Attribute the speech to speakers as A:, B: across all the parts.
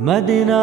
A: Medina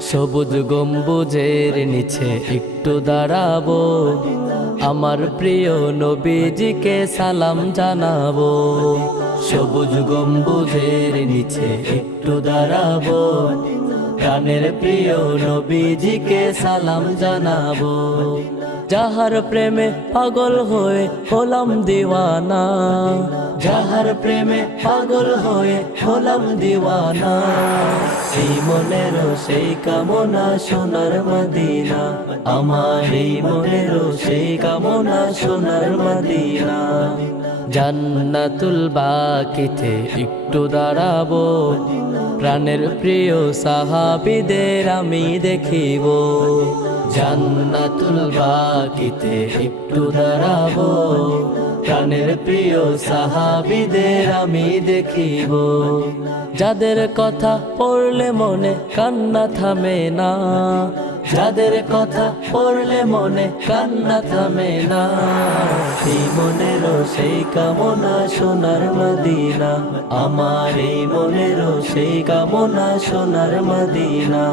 B: সবুজ গম্বুজের নিচে একটু দাঁড়াবো। আমার প্রিয় নবীজিকে সালাম জানাব। সবুজ গম্বুজের নিচে একটু দাঁড়াবো। প্রাণের প্রিয় নবীজিকে সালাম জানাব। যাহার প্রেমে পাগল হয়ে হলাম দিওয়ানা। যাহার প্রেমে পাগল হয়ে হলাম দিওয়ানা এই মনের সেই কামনা সোনার মদিনা। আমার এই মনের সেই কামনা সোনার মদিনা। জান্নাতুল বাকিতে একটু দাঁড়াবো, প্রাণের প্রিয় সাহাবিদের আমি দেখিব। জান্নাতুল বাকিতে একটু দাঁড়াবো প্রাণের প্রিয় সাহাবিদের আমি দেখিব। যাদের কথা পড়লে মনে কান্না থামে না। যাদের কথা পড়লে মনে কান্না থামে না। এই মনেরও সেই কামনা সোনার মদিনা। আমার এই মনেরও সেই কামনা সোনার মদিনা।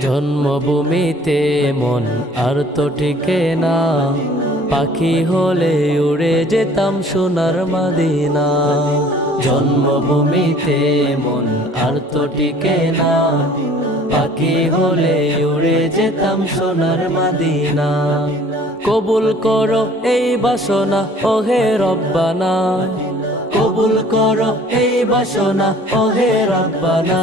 B: জন্মভূমিতে মন আর তো টিকে না। পাখি হলে উড়ে যেতাম সোনার মাদিনা। জন্মভূমিতে মন আর তো টিকে না। পাখি হলে উড়ে যেতাম সোনার মাদিনা। কবুল করো এই বাসনা, ওহে রব্বানা। কবুল করো এই বাসনা, ওহে রব্বানা।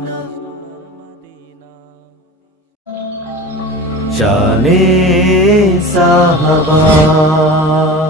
A: জানে সাহাবা।